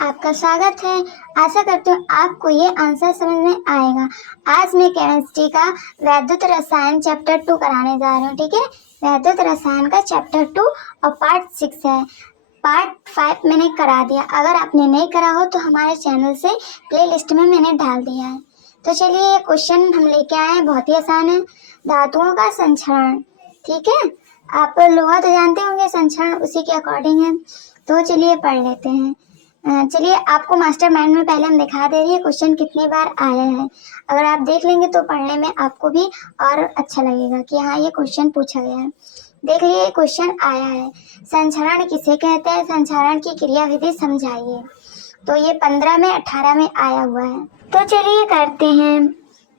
आपका स्वागत है। आशा करती हूँ आपको ये आंसर समझ में आएगा। आज मैं केमिस्ट्री का वैद्युत रसायन चैप्टर 2 कराने जा रही हूँ। ठीक है, वैद्युत रसायन का चैप्टर 2 और पार्ट 6 है। पार्ट 5 मैंने करा दिया। अगर आपने नहीं करा हो तो हमारे चैनल से प्ले लिस्ट में मैंने डाल दिया है। तो चलिए ये क्वेश्चन हम लेके आए हैं, बहुत ही आसान है। धातुओं का संचरण। ठीक है, आप लोहा तो जानते होंगे, संचरण उसी के अकॉर्डिंग है। तो चलिए पढ़ लेते हैं। चलिए आपको मास्टरमाइंड में पहले हम दिखा दे रही है क्वेश्चन कितनी बार आया है। अगर आप देख लेंगे तो पढ़ने में आपको भी और अच्छा लगेगा कि हाँ ये क्वेश्चन पूछा गया है। देख लीजिए क्वेश्चन आया है, संचरण किसे कहते हैं, संचरण की क्रियाविधि समझाइए। तो ये 15 में 18 में आया हुआ है। तो चलिए करते हैं।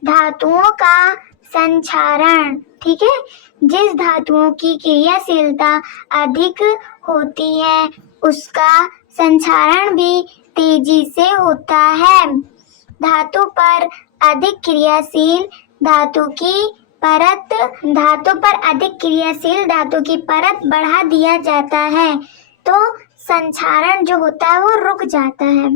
धातुओं का संचरण। ठीक है, जिस धातुओं की क्रियाशीलता अधिक होती है उसका संचरण भी तेजी से होता है। धातु पर अधिक क्रियाशील धातु की परत बढ़ा दिया जाता है तो संचरण जो होता है वो रुक जाता है।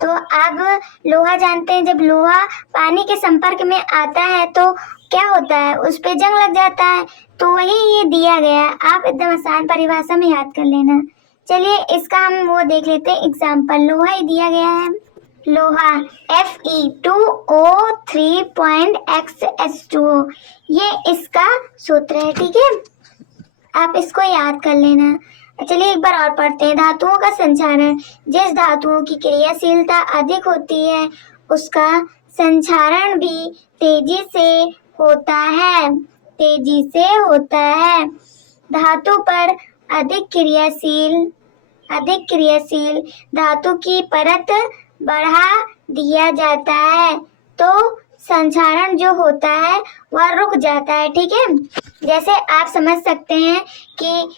तो आप लोहा जानते हैं, जब लोहा पानी के संपर्क में आता है तो क्या होता है, उस पे जंग लग जाता है। तो वही ये दिया गया है, आप एकदम आसान परिभाषा में याद कर लेना। चलिए इसका हम वो देख लेते हैं एग्जाम्पल। लोहा ही दिया गया है, लोहा Fe2O3.Xh2O, ये इसका सूत्र है। ठीक है, आप इसको याद कर लेना। चलिए एक बार और पढ़ते हैं। धातुओं का संचरण, जिस धातुओं की क्रियाशीलता अधिक होती है उसका संचरण भी तेजी से होता है। धातु पर अधिक क्रियाशील धातु की परत बढ़ा दिया जाता है तो संचरण जो होता है वह रुक जाता है। ठीक है, जैसे आप समझ सकते हैं कि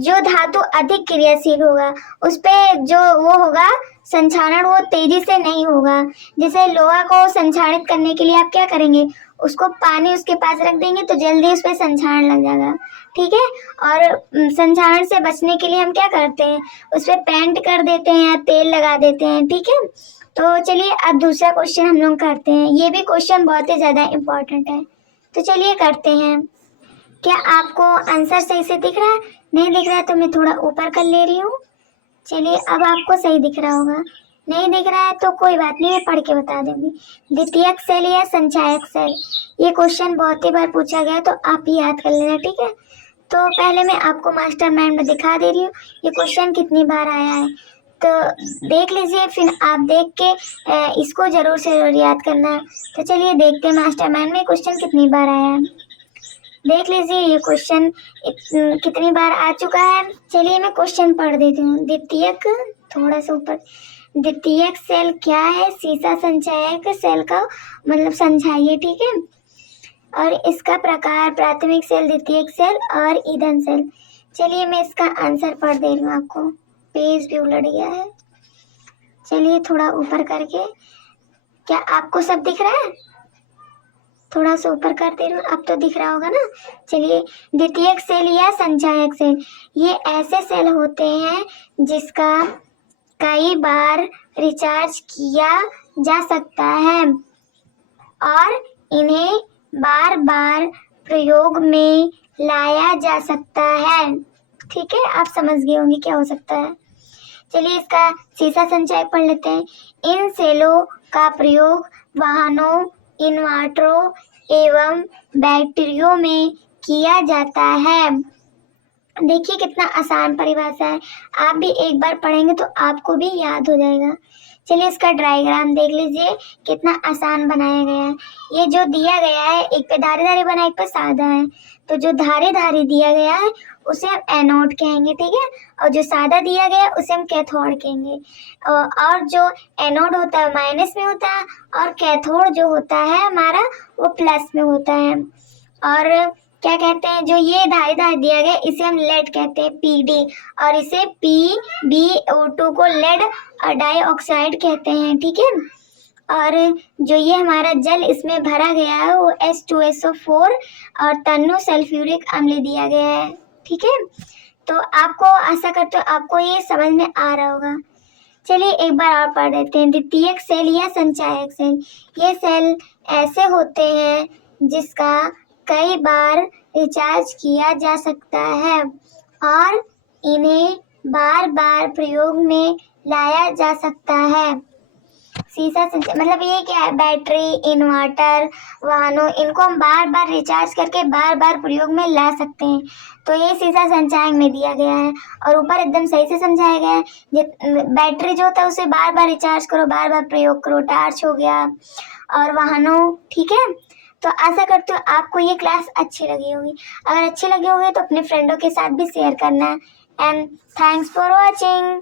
जो धातु अधिक क्रियाशील होगा उस पे जो वो होगा संचरण वो तेजी से नहीं होगा। जैसे लोहा को संचारित करने के लिए आप क्या करेंगे, उसको पानी उसके पास रख देंगे तो जल्दी उस पर संचरण लग जाएगा। ठीक है, और संचरण से बचने के लिए हम क्या करते हैं, उस पर पेंट कर देते हैं या तेल लगा देते हैं। ठीक है, तो चलिए अब दूसरा क्वेश्चन हम लोग करते हैं। ये भी क्वेश्चन बहुत ही ज़्यादा इम्पोर्टेंट है, तो चलिए करते हैं। क्या आपको आंसर सही से दिख रहा है? नहीं दिख रहा है तो मैं थोड़ा ऊपर कर ले रही हूँ। चलिए अब आपको सही दिख रहा होगा। नहीं दिख रहा है तो कोई बात नहीं, मैं पढ़ के बता दूंगी। द्वितीयक सेल या संचायक सेल, ये क्वेश्चन बहुत ही बार पूछा गया तो आप ही याद कर लेना। ठीक है, तो पहले मैं आपको मास्टरमाइंड में दिखा दे रही हूँ ये क्वेश्चन कितनी बार आया है, तो देख लीजिए, फिर आप देख के इसको जरूर से जरूर याद करना। तो चलिए देखते हैं मास्टरमाइंड में क्वेश्चन कितनी बार आया है। देख लीजिए ये क्वेश्चन कितनी बार आ चुका है। चलिए मैं क्वेश्चन पढ़ देती हूँ। द्वितीयक, थोड़ा सा ऊपर, द्वितीयक सेल क्या है, सीसा संचायक सेल का मतलब समझाइए। ठीक है, और इसका प्रकार प्राथमिक सेल, द्वितीयक सेल और ईंधन सेल। चलिए मैं इसका आंसर पढ़ दे रही हूँ, आपको पेज भी उलट गया है। चलिए थोड़ा ऊपर करके, क्या आपको सब दिख रहा है? थोड़ा सा ऊपर कर दे रही हूँ, अब तो दिख रहा होगा ना। चलिए, द्वितीयक सेल या संचायक सेल, ये ऐसे सेल होते हैं जिसका कई बार रिचार्ज किया जा सकता है और इन्हें बार बार प्रयोग में लाया जा सकता है। ठीक है, आप समझ गए होंगे क्या हो सकता है। चलिए इसका सीसा संचायक पढ़ लेते हैं। इन सेलों का प्रयोग वाहनों, इन्वर्टरों एवं बैटरियों में किया जाता है। देखिए कितना आसान परिभाषा है, आप भी एक बार पढ़ेंगे तो आपको भी याद हो जाएगा। चलिए इसका डायग्राम देख लीजिए, कितना आसान बनाया गया है। ये जो दिया गया है, एक पे धारी धारी बना, एक पे सादा है। तो जो धारी धारी दिया गया है उसे हम एनोड कहेंगे। ठीक है, और जो सादा दिया गया है उसे हम कैथोड कहेंगे। और जो एनोड होता है माइनस में होता है और कैथोड जो होता है हमारा वो प्लस में होता है। और क्या कहते हैं, जो ये धारी धारी दिया गया इसे हम लेड कहते हैं, पीडी, और इसे PbO2 को लेड डाइऑक्साइड कहते हैं। ठीक है, और जो ये हमारा जल इसमें भरा गया है वो H2SO4 और तन्नो सल्फ्यूरिक अम्ल दिया गया है। ठीक है, तो आपको आशा करते हो आपको ये समझ में आ रहा होगा। चलिए एक बार और पढ़ देते हैं। द्वितीयक सेल या संचायक सेल, ये सेल ऐसे होते हैं जिसका कई बार रिचार्ज किया जा सकता है और इन्हें बार बार प्रयोग में लाया जा सकता है। सीसा संचय मतलब ये क्या है, बैटरी, इन्वर्टर, वाहनों, इनको हम बार बार रिचार्ज करके बार बार प्रयोग में ला सकते हैं। तो ये सीसा संचायक में दिया गया है और ऊपर एकदम सही से समझाया गया है। बैटरी जो होता है उसे बार बार रिचार्ज करो, बार बार प्रयोग करो, टार्च हो गया, और वाहनों, ठीक है। तो आशा करती हूँ आपको ये क्लास अच्छी लगी होगी। अगर अच्छी लगी होगी तो अपने फ्रेंडों के साथ भी शेयर करना। And thanks for watching.